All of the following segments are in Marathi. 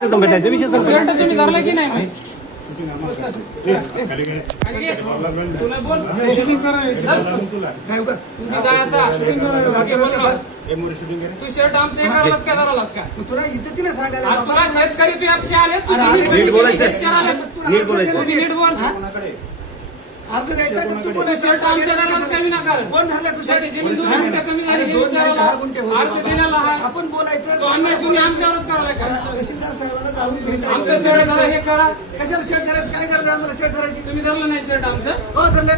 एकदम भेटायचं विषय शर्ट तुम्ही धरला की नाही माहिती तुला बोल तुम्ही जा आता तू शर्ट आमच्या एकालाच काय धरलास का तुला इज्जतीने सांगायला आणि तुला शेतकरी तू आमचे आले नीट बोलायचं. नीट बोलायचं. तुम्ही नीट बोल अर्ज द्यायचा का तू तू शर्ट आमच्या धरलास का विनाकारण कोण धरला तू त्याची शर्ट? जमीन 2 मिनिटं कमी झाली हे विचारायला अर्ज दिलेला आहे आपण बोलायचं तो अन्याय तुम्ही आमच्यावरच करायला का तहसीलदार साहेबांना जाऊन आमचं भेटायचं शर्ट धरा हे करा कशाला शर्ट धरायचं काय करतो आम्हाला शर्ट धरायची तुम्ही धरलं नाही शर्ट आमचं हो धरले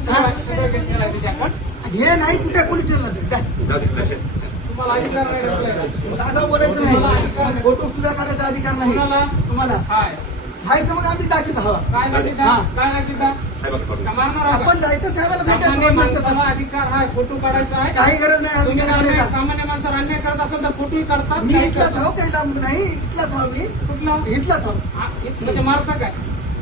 सगळं घेतलेलं आहे तिच्याकडं. हे नाही कुठे कोणी ठेवलं ते द्या. तुम्हाला अधिकार नाही घेतलाय. दादा बोलायचं तुम्हाला अधिकार नाही नाही. फोटो सुद्धा काढायचा अधिकार नाही कुणाला? तुम्हाला हाय हाय तर मग आम्ही दाखवत हवा काय दाखवता हा. काय दाखवता का मारणार आहात का? आपण जायचं साहेबाला सामान्य भेटायचं माणसाला अधिकार आहे फोटो काढायचा आहे काही गरज नाही आम्ही तुम्ही काय अन्याय करायचं? सामान्य माणसाला अन्याय करत असेल तर फोटोही काढतात मी काही इथलाच करतात. हवं काही लांब नाही इथलाच हवं मी कुठला इथलाच हवं म्हणजे मारता काय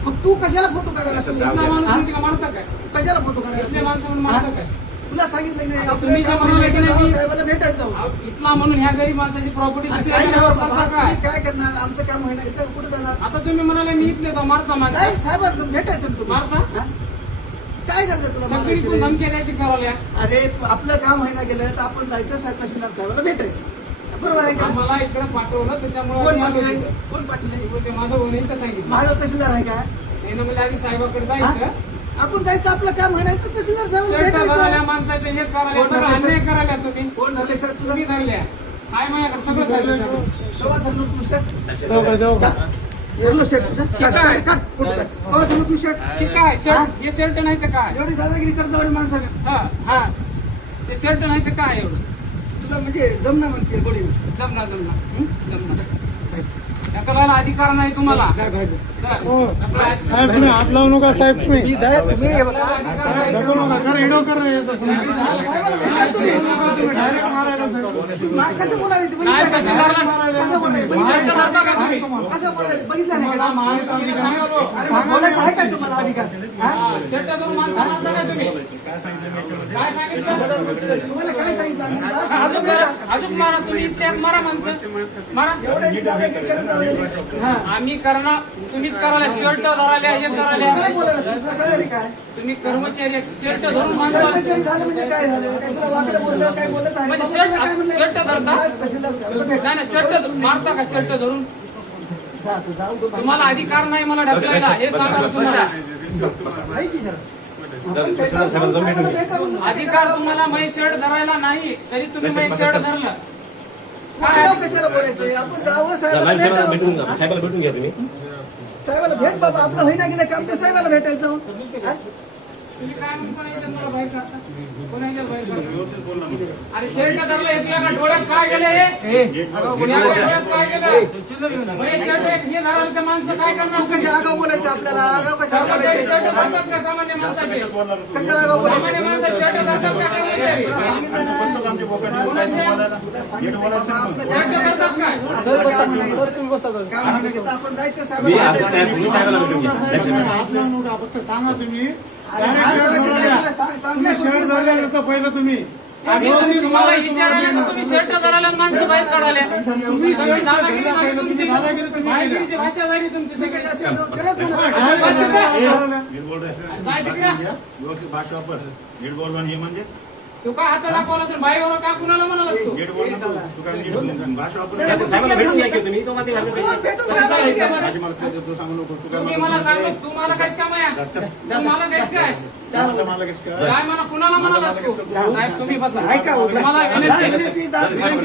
मग तू कशाला फोटो काढायला तुम्ही इथला माणूस हा? म्हणजे का मारता काय कशाला फोटो इथले काढायला माणसं म्हणून मारता काय तुला सांगितलं की नाही आता आपल्या तुम्ही जे कामाला म्हणाले की नाही, भेटायचं, साहेबाला भेटायचं जाऊ. अहो, इथला म्हणून ह्या गरीब माणसाची प्रॉपर्टी आणि दुसऱ्या काही जणांवर नाही बाबा, करता काय तुम्ही काय करणार आमचं काम होईना इथं कुठे जाणार आता तुम्ही म्हणाले मी इथले जाऊ मारता काय माणसं साहेबाला तुम्ही भेटायचं ना तुम्ही मारता? हा? काय करता तुला सगळी मारायचं? तू धमकी द्यायची करावल्या अरे तू आपलं काम होईना गेलं तर आपण जायचं साहेब तहसीलदार साहेबाला भेटायचं बरोबर आहे का आम्हाला इकडे पाठवलं त्याच्यामुळे कोण आम्ही आलो पाठवलंय इकडे. कोण पाठवलंय ते माझं होऊन इथं सांगितलं माझा तहसीलदार आहे का त्यानं मला आधी साहेबाकडे हा? जायचं आपण जायचं आपलं काम होईना तर तहसीलदार साहेब शर्ट घालायला भेटायचं माणसाचं हे करायला कोण सगळं धरलं अन्याय सर? करायला तुम्ही कोण धरले सर तुला तुम्ही धरल्या काय माझ्याकडे सगळं सांगितलं केव्हा धरलं तू शर्ट धरलं शर्ट ठीक आहे. काढ फोटो काढ. केव्हा धरलं तू शर्ट ठीक आहे शर्ट हे शर्ट नाही तर काय एवढी दादागिरी करतो आणि माणसाने हा हा ते शर्ट नाही तर काय एवढं तुला म्हणजे जमना म्हणते गोडी जमना ढकलायला अधिकार नाही तुम्हाला काय पाहिजे सर साहेब तुम्ही हात लावू नका साहेब तुम्ही मी जाय तुम्ही हे बघा. ढकलू नका कारण हिडो कर याचा साहेबाला भेटायचं तुम्ही. तुम्ही डायरेक्ट मारायला साहेब कसं बोलायला तुम्ही? नाही कसं धरला कसं बोलायला? शर्ट धरता का तुम्ही कसं बोलायला? बघितलं नाही का? मारायचा तुम्ही अधिकार सांगा अरे मग बोलायचं आहे का तुम्हाला अधिकार हा? शर्ट दोन माणसं मारता का तुम्ही काय सांगितलं तुम्हाला काय सांगितलं आम्ही? अजून करा अजून मारा तुम्ही इथे मारा माणसं मारा एवढ्या दादागिरी करता वगैरे. हा. आम्ही करणार तुम्हीच करायला शर्ट धराल्या हे करायला काय बोलायला? तुला कळलं रे काय? तुम्ही कर्मचारी आहेत शर्ट धरून माणसं कर्मचारी झालं म्हणजे काय झालं? काय तुला वाकडं बोललं? काय बोलत आहे? म्हणजे बाबा, शर्ट- तुला काय म्हणलं? शर्ट धरता? तहसीलदार साहेबाला भेट. नाही नाही शर्ट मारता का शर्ट धरून जा तू, जाऊ तू. तुम्हाला अधिकार नाही मला ढकलायला हे सांगायला तुम्हाला आहे की जरा? आपण भेटायला जाऊ, साहेबाला भेटा म्हणलं. अधिकार तुम्हाला मै शर्ट धरायला नाही तरी तुम्ही मै शर्ट धरलं वाकडाव कशाला बोलायचं? आपण जावं साहेबाला भेटावं. साहेबाला भेटून घ्या तुम्ही साहेबाला भेट बाबा आपलं होईना गेलं काम तर साहेबाला भेटायचं जाऊन. हा? तुम्ही काय म्हणून कोणाच्या मला बाहेर काढता कोणाच्या बाहेर काढता अरे शर्ट धरलं हे तुला का डोळ्यात काय गेले हे तुला डोळ्यात काय गेलं मै शर्ट हे धरायला तर माणसं काय तू करणार कशा आगाव बोलायचं आपल्याला आगाव कशा कर्मचारी शर्ट बोलायचं धरतात का सामान्य माणसाचे कशाला आगाव सामान्य बोलायचं माणसं शर्ट धरतात का कर्मचारी शर्ट धरतात काय आपण जायचं मी साहेबाला आता काय तुम्ही साहेबाला भेटून घ्या साहेब तुम्ही हात लावू नका फक्त सांगा तुम्ही डायरेक्ट शर्ट धरू द्या. तुम्ही शर्ट धरल्यानंतर पहिलं तुम्ही तुम्हाला विचारायला तर तुम्ही शर्ट धरायला माणसं बाहेर काढायला तुम्ही शर्ट दादागिरी धरला झाली पहिलं तुमची तुम्ही दादागिरी तुम्ही केली. बाहेरची भाषा झाली तुमची सगळी डायरेक्ट जाय तिकडे व्यवस्थित भाषा वापर नीट बोल हे म्हणजे तू काय हात दाखवला असेल बाईवर का कुणाला म्हणालास तू नीट बोल ना तू काय नीट भाषा वापर साहेबाला भेटून घ्या की तुम्ही तो मध्ये घालून भेटून पाहिजे. माझी मला तू सांगू नको तू काय तुम्ही मला सांगतो तुम्हाला कस काय माया तुम्हाला कस काय मला कसं काय काय म्हणा कुणाला म्हणालास तू साहेब तुम्ही बसा ऐका, तुम्हाला विनंती विनंती,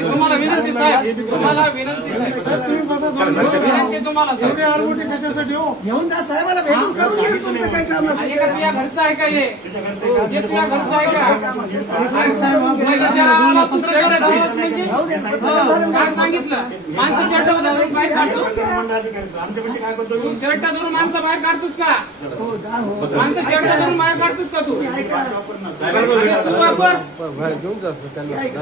तुम्हाला विनंती साहेब तुम्हाला विनंती साहेब तुम्ही बसा दोन विनंती तुम्हाला साहेब एवढी आरबोटी कशासाठी हो घेऊन जा साहेबाला भेटून करून घ्या तुमचं काही काम आणि असेल का तुझ्या घरचं आहे का हे तुझ्या घरचं आहे का आणि साहेब तुला विचारायला तू शर्ट घालूनच म्हणजे काय सांगितलं माणसं शर्ट धरून बाहेर काढतो आमच्यापाशी काय करतो तू शर्ट धरून माणसं बाहेर काढतोस का हो, जा, हो. माणसं शर्ट धरून बाहेर काढतोस का तू ऐका, तू वापर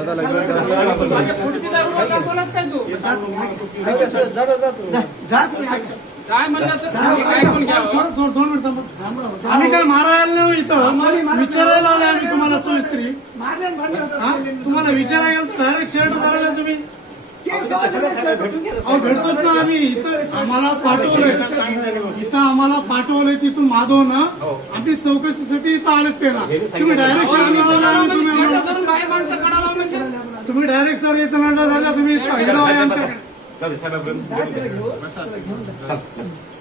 माझ्या पुढची जरूर दाखवलास काय तू ऐका, सर, जा तुम्ही, ऐका. काय म्हणलं तर हे काय कोण घ्यावं थोडं थोडं 2 मिनिटं थांबा. आम्ही काय मारायला नाही इथं विचारायला आले आम्ही तुम्हाला सोयीस्त्री मारले आणि भांडण होतं. हा तुम्हाला विचारायला गेलं तर डायरेक्ट शर्ट धरायला तुम्ही अहो भेटतात ना आम्ही इथं आम्हाला पाठवलंय इथं आम्हाला पाठवलंय तिथून माधवनं आम्ही चौकशीसाठी इथं आलेत ते ना तुम्ही डायरेक्ट शर्ट धरून बाहेर माणसं काढायला म्हणजे तुम्ही डायरेक्ट सर इथं म्हणता झाल्या तुम्ही हिरो आहे आमच्याकडे जाऊ दे, साहेबांकडे. घेऊन